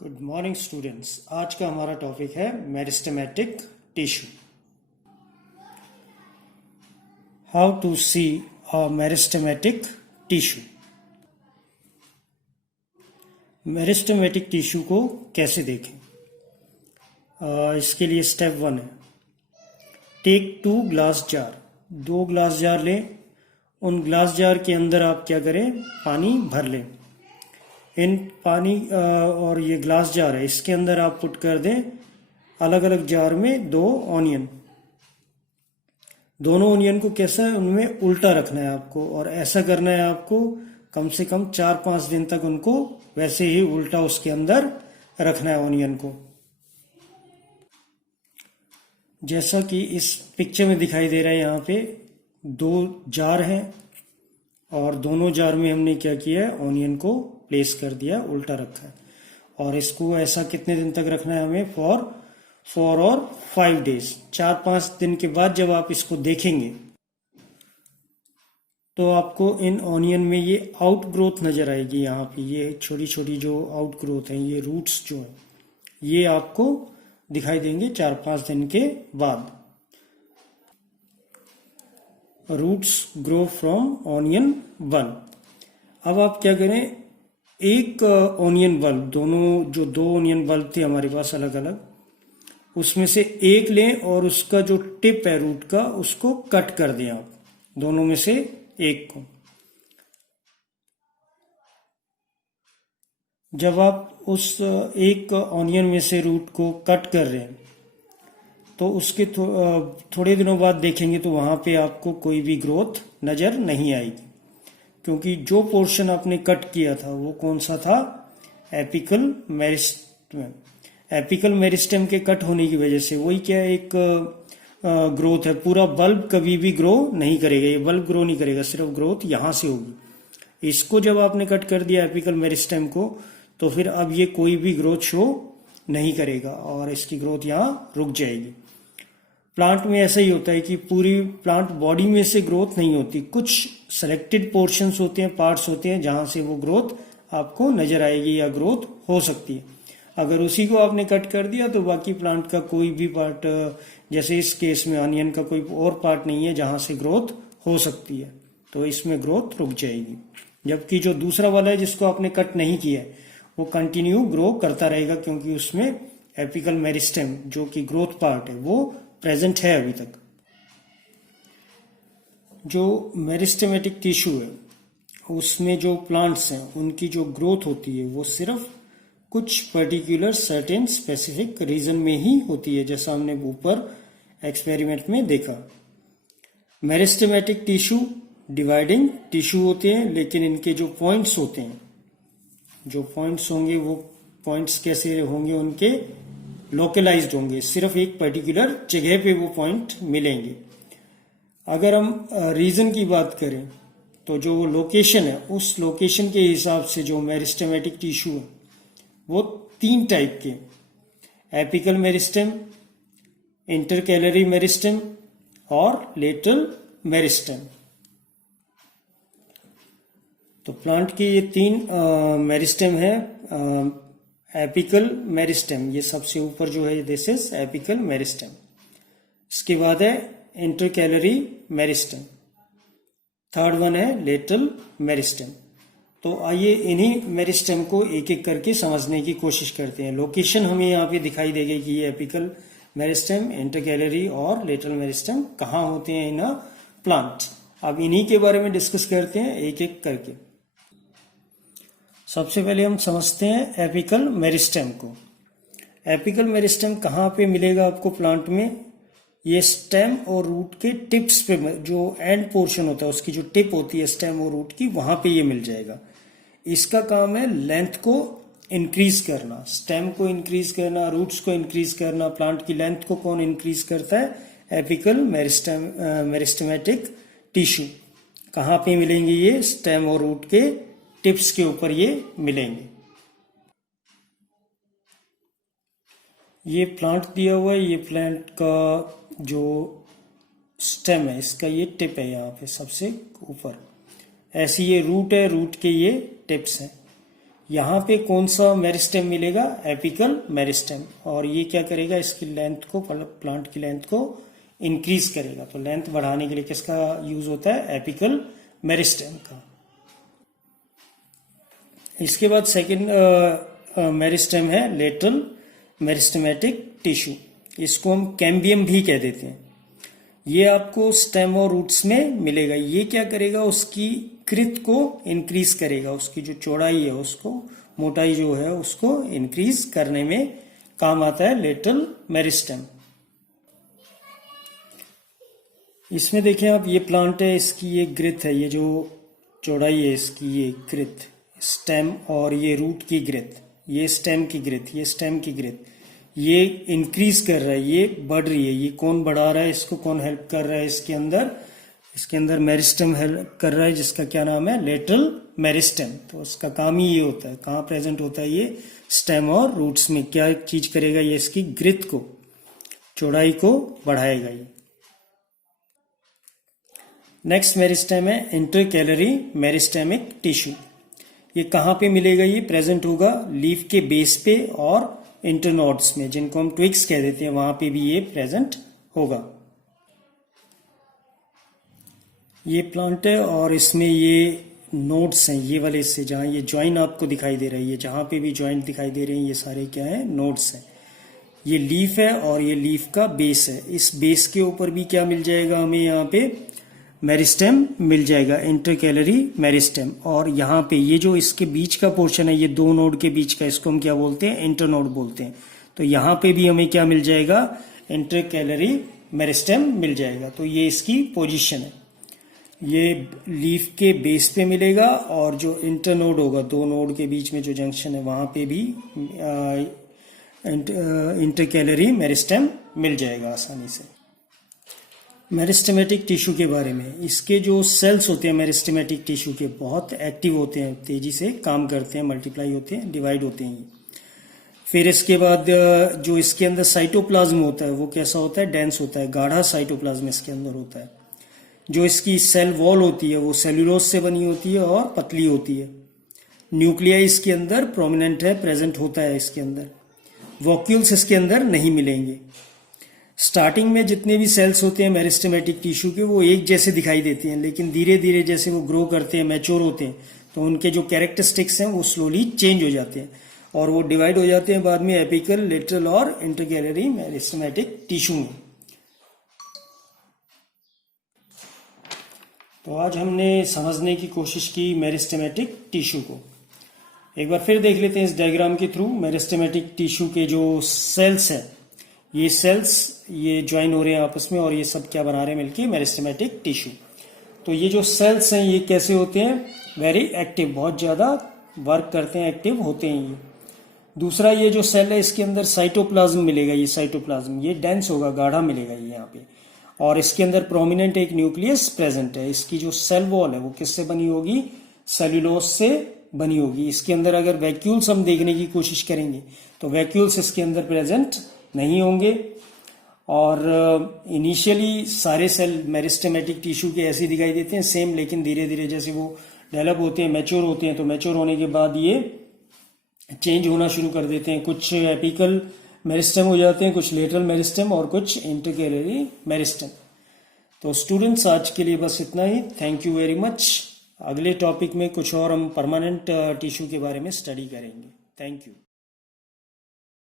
Good morning students. आज का हमारा टॉपिक है meristematic tissue. How to see a meristematic tissue. Meristematic tissue को कैसे देखें, इसके लिए स्टेप 1 है take 2 glass jar. 2 glass jar लें। उन ग्लास जार के अंदर आप क्या करें, पानी भर लें। इन पानी और ये ग्लास जार है, इसके अंदर आप पुट कर दें अलग अलग जार में 2 ऑनियन। दोनों ऑनियन को कैसा है, उनमें उल्टा रखना है आपको, और ऐसा करना है आपको कम से कम 4-5 दिन तक उनको वैसे ही उल्टा उसके अंदर रखना है ऑनियन को। जैसा कि इस पिक्चर में दिखाई दे रहा है, यहाँ पे 2 जार हैं और दोनों जार में हमने क्या किया है, ऑनियन को प्लेस कर दिया, उल्टा रखा है। और इसको ऐसा कितने दिन तक रखना है हमें, फॉर 4 और 5 डेज। 4-5 दिन के बाद जब आप इसको देखेंगे तो आपको इन ऑनियन में ये आउट ग्रोथ नजर आएगी। यहाँ पे ये छोटी छोटी जो आउट ग्रोथ है, ये रूट्स जो है, ये आपको दिखाई देंगे 4-5 दिन के बाद। Roots grow from onion 1। अब आप क्या करें, एक ऑनियन बल्ब, दोनों जो 2 ऑनियन बल्ब थे हमारे पास अलग अलग, उसमें से एक लें और उसका जो टिप है रूट का, उसको कट कर दें आप, दोनों में से एक को। जब आप उस एक ऑनियन में से रूट को कट कर रहे हैं तो उसके थोड़े दिनों बाद देखेंगे तो वहां पे आपको कोई भी ग्रोथ नजर नहीं आएगी, क्योंकि जो पोर्शन आपने कट किया था वो कौन सा था, एपिकल मेरिस्टेम। एपिकल मेरिस्टेम के कट होने की वजह से वही क्या एक ग्रोथ है। पूरा बल्ब कभी भी ग्रो नहीं करेगा, ये बल्ब ग्रो नहीं करेगा, सिर्फ ग्रोथ यहां से होगी। इसको जब आपने कट कर दिया एपिकल मेरिस्टेम को, तो फिर अब ये कोई भी ग्रोथ शो नहीं करेगा और इसकी ग्रोथ यहाँ रुक जाएगी। प्लांट में ऐसा ही होता है कि पूरी प्लांट बॉडी में से ग्रोथ नहीं होती, कुछ सेलेक्टेड पोर्शंस होते हैं, पार्ट्स होते हैं, जहां से वो ग्रोथ आपको नजर आएगी या ग्रोथ हो सकती है। अगर उसी को आपने कट कर दिया तो बाकी प्लांट का कोई भी पार्ट, जैसे इस केस में ऑनियन का कोई और पार्ट नहीं है जहां से ग्रोथ हो सकती है, तो इसमें ग्रोथ रुक जाएगी। जबकि जो दूसरा वाला है जिसको आपने कट नहीं किया है, वो कंटिन्यू ग्रो करता रहेगा, क्योंकि उसमें एपिकल मेरिस्टेम जो कि ग्रोथ पार्ट है वो प्रेजेंट है अभी तक। जो मेरिस्टेमेटिक टिश्यू है उसमें जो प्लांट्स हैं उनकी जो ग्रोथ होती है वो सिर्फ कुछ पर्टिकुलर सर्टेन स्पेसिफिक रीजन में ही होती है, जैसा हमने ऊपर एक्सपेरिमेंट में देखा। मेरिस्टेमेटिक टिश्यू डिवाइडिंग टिश्यू होते हैं, लेकिन इनके जो पॉइंट्स होते हैं, जो पॉइंट्स होंगे वो पॉइंट्स कैसे होंगे, उनके लोकलाइज्ड होंगे, सिर्फ एक पर्टिकुलर जगह पे वो पॉइंट मिलेंगे। अगर हम रीजन की बात करें तो जो लोकेशन है, उस लोकेशन के हिसाब से जो मेरिस्टेमेटिक टिश्यू है वो 3 टाइप के, एपिकल मेरिस्टेम, इंटरकैलरी मेरिस्टेम और लेटरल मेरिस्टेम। तो प्लांट के ये 3 मेरिस्टेम है। एपिकल मेरिस्टेम, ये सबसे ऊपर जो है, दिस इज एपिकल मेरिस्टेम। इसके बाद है इंटरकैलरी मेरिस्टेम, थर्ड वन है लेटरल मेरिस्टेम। तो आइए इन्हीं मेरिस्टेम को एक एक करके समझने की कोशिश करते हैं। लोकेशन हमें यहाँ पे दिखाई देगी कि ये एपिकल मेरिस्टेम, इंटरकैलरी और लेटरल मेरिस्टेम कहाँ होते हैं इन प्लांट। अब इन्हीं के बारे में डिस्कस करते हैं एक एक करके। सबसे पहले हम समझते हैं एपिकल मेरिस्टेम को। एपिकल मेरिस्टेम कहाँ पे मिलेगा आपको प्लांट में, ये स्टेम और रूट के टिप्स पे, जो एंड पोर्शन होता है उसकी जो टिप होती है स्टेम और रूट की, वहां पे ये मिल जाएगा। इसका काम है लेंथ को इंक्रीज करना, स्टेम को इंक्रीज करना, रूट्स को इंक्रीज करना। प्लांट की लेंथ को कौन इंक्रीज करता है, एपिकल मेरिस्टेमेटिक टिश्यू। कहाँ पे मिलेंगे ये, स्टेम और रूट के टिप्स के ऊपर ये मिलेंगे। ये प्लांट दिया हुआ है, ये प्लांट का जो स्टेम है, इसका ये टिप है यहाँ पे सबसे ऊपर। ऐसी ये रूट है, रूट के ये टिप्स हैं। यहाँ पे कौन सा मेरिस्टेम मिलेगा? Apical meristem. और ये क्या करेगा? इसकी लेंथ को, प्लांट की लेंथ को इंक्रीज करेगा। तो लेंथ बढ़ाने के लिए किसका यूज होता है? एपिकल मेरिस्टेम का। इसके बाद सेकंड मेरिस्टेम है लेटरल मेरिस्टेमेटिक टिश्यू। इसको हम कैम्बियम भी कह देते हैं। ये आपको स्टेम और रूट्स में मिलेगा। ये क्या करेगा? उसकी कृत को इंक्रीज करेगा, उसकी जो चौड़ाई है उसको, मोटाई जो है उसको इंक्रीज करने में काम आता है लेटरल मेरिस्टेम। इसमें देखें आप, ये प्लांट है, इसकी ये ग्रिथ है, ये जो चौड़ाई है इसकी, ये ग्रिथ स्टेम, और ये रूट की ग्रिथ, ये स्टेम की ग्रिथ, ये स्टेम की ग्रिथ, ये इंक्रीज कर रहा है, ये बढ़ रही है। ये कौन बढ़ा रहा है? इसको कौन हेल्प कर रहा है? इसके अंदर मेरिस्टेम हेल्प कर रहा है, जिसका क्या नाम है? Lateral meristem. तो उसका काम ही ये होता है। कहाँ प्रेजेंट होता है ये? स्टेम और रूट्स में। क्या चीज करेगा ये? इसकी ग्रिथ को, चौड़ाई को बढ़ाएगा ये। नेक्स्ट मेरिस्टेम है इंटरकैलरी मेरिस्टेमिक टिश्यू। ये कहाँ पे मिलेगा? ये प्रेजेंट होगा लीफ के बेस पे और इंटरनोड्स में, जिनको हम ट्विग्स कह देते हैं, वहां पे भी ये प्रेजेंट होगा। ये प्लांट है और इसमें ये नोड्स हैं, ये वाले से, जहां ये ज्वाइन आपको दिखाई दे रही है, जहां पे भी ज्वाइंट दिखाई दे रहे हैं, ये सारे क्या है? नोड्स हैं। ये लीफ है और ये लीफ का बेस है। इस बेस के ऊपर भी क्या मिल जाएगा हमें? यहाँ पे मेरिस्टेम मिल जाएगा, इंटरकैलरी मेरिस्टेम। और यहाँ पे ये जो इसके बीच का पोर्शन है, ये दो नोड के बीच का, इसको हम क्या बोलते हैं? इंटरनोड बोलते हैं। तो यहाँ पे भी हमें क्या मिल जाएगा? इंटरकैलरी मेरिस्टेम मिल जाएगा। तो ये इसकी पोजीशन है। ये लीफ के बेस पे मिलेगा और जो इंटरनोड होगा, दो नोड के बीच में जो जंक्शन है, वहां पे भी इंटरकैलरी मेरिस्टेम मिल जाएगा आसानी से। मेरिस्टेमेटिक टिश्यू के बारे में, इसके जो सेल्स होते हैं मेरिस्टेमेटिक टिश्यू के, बहुत एक्टिव होते हैं, तेजी से काम करते हैं, मल्टीप्लाई होते हैं, डिवाइड होते हैं। फिर इसके बाद जो इसके अंदर साइटोप्लाज्म होता है वो कैसा होता है? डेंस होता है, गाढ़ा साइटोप्लाज्म इसके अंदर होता है। जो इसकी सेल वॉल होती है वो सेल्यूलोज से बनी होती है और पतली होती है। न्यूक्लियाई इसके अंदर प्रोमिनेंट है, प्रेजेंट होता है इसके अंदर। वॉक्यूल्स इसके अंदर नहीं मिलेंगे। स्टार्टिंग में जितने भी सेल्स होते हैं मेरिस्टेमेटिक टिश्यू के, वो एक जैसे दिखाई देते हैं, लेकिन धीरे धीरे जैसे वो ग्रो करते हैं, मैच्योर होते हैं, तो उनके जो कैरेक्टरिस्टिक्स हैं वो स्लोली चेंज हो जाते हैं और वो डिवाइड हो जाते हैं बाद में एपिकल, लेटरल और इंटरकैलरी मेरिस्टेमेटिक टिश्यू में। तो आज हमने समझने की कोशिश की मेरिस्टेमेटिक टिश्यू को। एक बार फिर देख लेते हैं इस डायग्राम के थ्रू। मेरिस्टेमेटिक टिश्यू के जो सेल्स हैं, ये सेल्स ये ज्वाइन हो रहे हैं आपस में और ये सब क्या बना रहे हैं मिलके? Meristematic tissue. तो ये जो सेल्स हैं ये कैसे होते हैं? वेरी एक्टिव, बहुत ज्यादा वर्क करते हैं, एक्टिव होते हैं ये। दूसरा, ये जो सेल है इसके अंदर साइटोप्लाज्म मिलेगा। ये साइटोप्लाज्म ये डेंस होगा, गाढ़ा मिलेगा ये यहाँ पे, और इसके अंदर प्रोमिनेंट एक न्यूक्लियस प्रेजेंट है। इसकी जो सेल वॉल है वो किससे बनी होगी? सेल्यूलोज से बनी होगी। इसके अंदर अगर वैक्यूल्स हम देखने की कोशिश करेंगे तो वैक्यूल्स इसके अंदर प्रेजेंट नहीं होंगे। और इनिशियली सारे सेल मेरिस्टेमेटिक टिश्यू के ऐसे दिखाई देते हैं सेम, लेकिन धीरे धीरे जैसे वो डेवलप होते हैं, मैच्योर होते हैं, तो मैच्योर होने के बाद ये चेंज होना शुरू कर देते हैं। कुछ एपिकल मेरिस्टेम हो जाते हैं, कुछ लेटरल मेरिस्टेम और कुछ इंटरकैलरी मेरिस्टेम। तो स्टूडेंट्स आज के लिए बस इतना ही। Thank you very much. अगले टॉपिक में कुछ और हम परमानेंट टिश्यू के बारे में स्टडी करेंगे। Thank you.